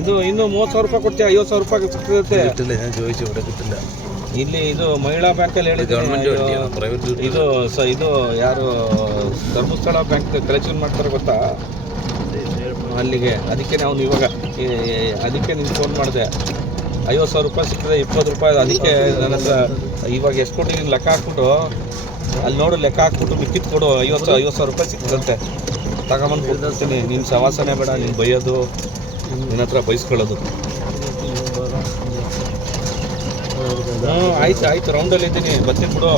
ಇದು ಇನ್ನು 30,000 ರೂಪಾಯಿ ಕೊಡ್ತೀಯ, 50,000 ರೂಪಾಯಿ ಸಿಗ್ತದೆ. കിട്ടില്ല, ഞാൻ ചോദിച്ചു, ഇവിടെ കിട്ടില്ല. ಇಲ್ಲಿ ಇದು ಮಹಿಳಾ ಬ್ಯಾಂಕಲ್ಲಿ ಹೇಳಿದ್ದೀನಿ. ಇದು ಇದು ಯಾರು ಧರ್ಮಸ್ಥಳ ಬ್ಯಾಂಕ್ ಕಲೆಕ್ಷನ್ ಮಾಡ್ತಾರೆ ಗೊತ್ತಾ, ಅಲ್ಲಿಗೆ. ಅದಕ್ಕೆ ನಾವು ಇವಾಗ ಅದಕ್ಕೆ ನಿಮ್ಗೆ ಫೋನ್ ಮಾಡಿದೆ. 50,000 ರೂಪಾಯಿ ಸಿಗ್ತದೆ, 20 ರೂಪಾಯಿ. ಅದಕ್ಕೆ ನನ್ನ ಹತ್ರ ಇವಾಗ ಎಷ್ಟು ಕೊಟ್ಟಿದ್ದೀನಿ ಲೆಕ್ಕ ಹಾಕ್ಬಿಟ್ಟು ಅಲ್ಲಿ ನೋಡು, ಲೆಕ್ಕ ಹಾಕ್ಬಿಟ್ಟು ಮಿಕ್ಕಿದ್ದು ಕೊಡು. 50,000 ರೂಪಾಯಿ ಸಿಗ್ತದಂತೆ. ತಗೊಂಬಂದು ಕೊಡ್ತೀನಿ. ನಿನ್ನ ಸವಾಸನೆ ಬೇಡ, ನೀನು ಬೈಯೋದು, ನಿನ್ನ ಹತ್ರ ಬೈಸ್ಕೊಳ್ಳೋದು. ಆಯ್ತು ರೌಂಡಲ್ಲಿ ಇದ್ದೀನಿ, ಬರ್ತೀನಿ ಬಿಡು.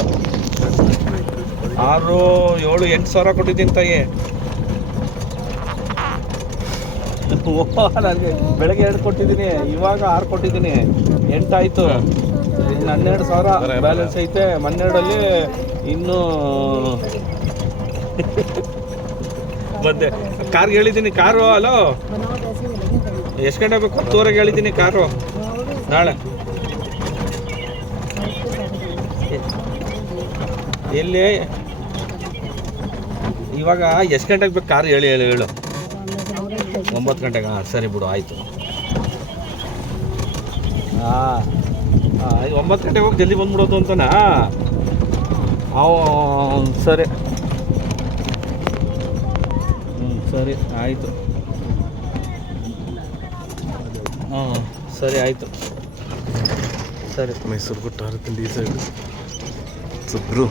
6, 7, 8 ಸಾವಿರ ಕೊಟ್ಟಿದ್ದೀನಿ ತಾಯಿ. ನನಗೆ ಬೆಳಗ್ಗೆ 2 ಕೊಟ್ಟಿದ್ದೀನಿ, ಇವಾಗ 6 ಕೊಟ್ಟಿದ್ದೀನಿ. 8 ಆಯಿತು. ಇನ್ನು 12 ಸಾವಿರ ಬ್ಯಾಲೆನ್ಸ್ ಐತೆ. 12ಅಲ್ಲಿ ಇನ್ನೂ ಮತ್ತೆ ಕಾರ್ಗೆ ಹೇಳಿದ್ದೀನಿ. ಕಾರು ಅಲೋ, ಎಷ್ಟು ಗಂಟೆ ಬೇಕು? 10:30 ಹೇಳಿದ್ದೀನಿ ಕಾರು. ನಾಳೆ ಎಲ್ಲಿ ಇವಾಗ ಎಷ್ಟು ಗಂಟೆಗೆ ಬೇಕು ಕಾರು? ಹೇಳು 9 ಗಂಟೆಗೆ. ಸರಿ ಬಿಡು, ಆಯಿತು. 9 ಗಂಟೆಗೆ ಹೋಗಿ ಜಲ್ದಿ ಬಂದ್ಬಿಡೋದು ಅಂತನಾ? ಸರಿ ಸರಿ ಆಯಿತು. ಸರಿ ಆಯಿತು. ಸರಿ. മൈസൂർ കൊട്ടാരത്തിൻ്റെ ഈ സൈഡ് സുബ്രു,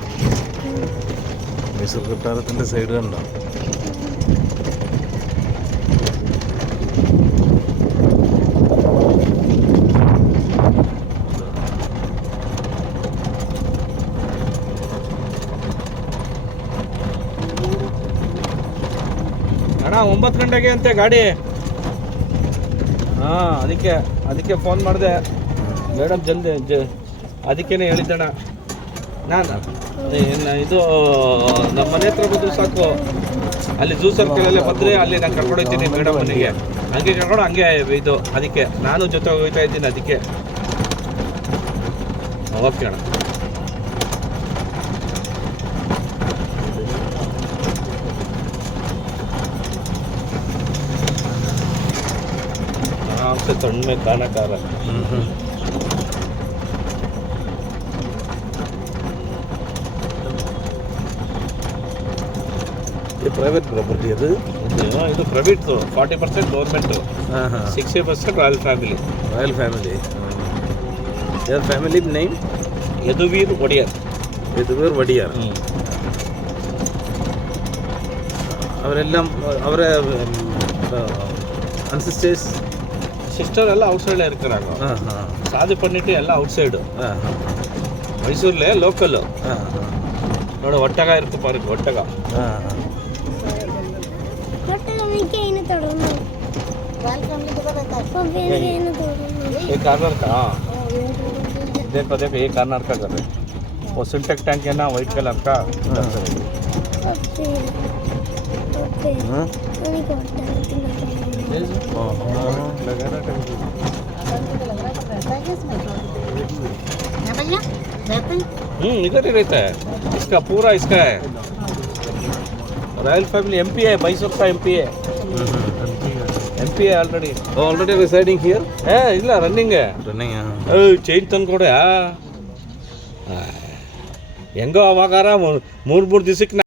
മൈസൂർ കൊട്ടാരത്തിൻ്റെ സൈഡ് കണ്ടോ? ಅಣ್ಣ 9 ಗಂಟೆಗೆ ಅಂತೆ ಗಾಡಿ. ಅದಕ್ಕೆ ಫೋನ್ ಮಾಡಿದೆ ಮೇಡಮ್, ಜಲ್ದಿ. ಅದಕ್ಕೇನೆ ಹೇಳಿದ್ದಣ್ಣ ನಾನು. ಇದು ನಮ್ಮ ಮನೆ ಹತ್ರ ಬಂದು ಸಾಕು. ಅಲ್ಲಿ ಝೂ ಸರ್ಕಲಲ್ಲೇ ಬಂದರೆ ಅಲ್ಲಿ ನಾನು ಕರ್ಕೊಂಡು ಹೋಗ್ತೀನಿ ಮೇಡಮ್ ಮನೆಗೆ. ಹಂಗೆ ಕರ್ಕೊಂಡು ಹಂಗೆ ಇದು. ಅದಕ್ಕೆ ನಾನು ಜೊತೆ ಹೋಗ್ತಾ ಇದ್ದೀನಿ. ಅದಕ್ಕೆ ಓಕೆ ಅಣ್ಣ. आराम से ठंड में खाना खा रहा है. ये प्राइवेट प्रॉपर्टी है ಇದು private. 40% government, 60% royal family. Royal family. ಯಾರ ಫ್ಯಾಮಿಲಿ ನೇಮ್? ಯದುವೀರ್ ಒಡೆಯರ್. ಯದುವೀರ್ ಒಡೆಯರ್. ಅವರೆಲ್ಲ ಅವರ ಅನ್ಸಿಸ್ಟರ್ಸ್ ಸಿಸ್ಟರ್ ಎಲ್ಲ ಔಟ್ಸೈಡ್ ಇರ್ತಾರೆ. ಸಾದಿ ಪನ್ನಿಟ್ಟು ಎಲ್ಲ ಔಟ್ಸೈಡು. ಮೈಸೂರಲ್ಲೇ ಲೋಕಲ್ಲು. ನೋಡು ಒಟ್ಟಗ ಇರುತ್ತೆ ಪಾರ್ಕ್. ಒಟ್ಟಗ ये कार्नर का. देखो ये कार्नर का कर रहे. वो सिंटेक्स टैंक है ना, वाइट कलर का. इधर ही रहता है. इसका पूरा इसका है. रॉयल फैमिली MP है, मैसूर का MP है. MP है already residing here. ಇಲ್ಲ ರನ್ನಿಂಗ್. ಚೈನ್ ತಂದ್ಕೊಡ. ಹೆಂಗೋ ಅವಾಗಾರ 3 ದಿವಸಕ್ಕೆ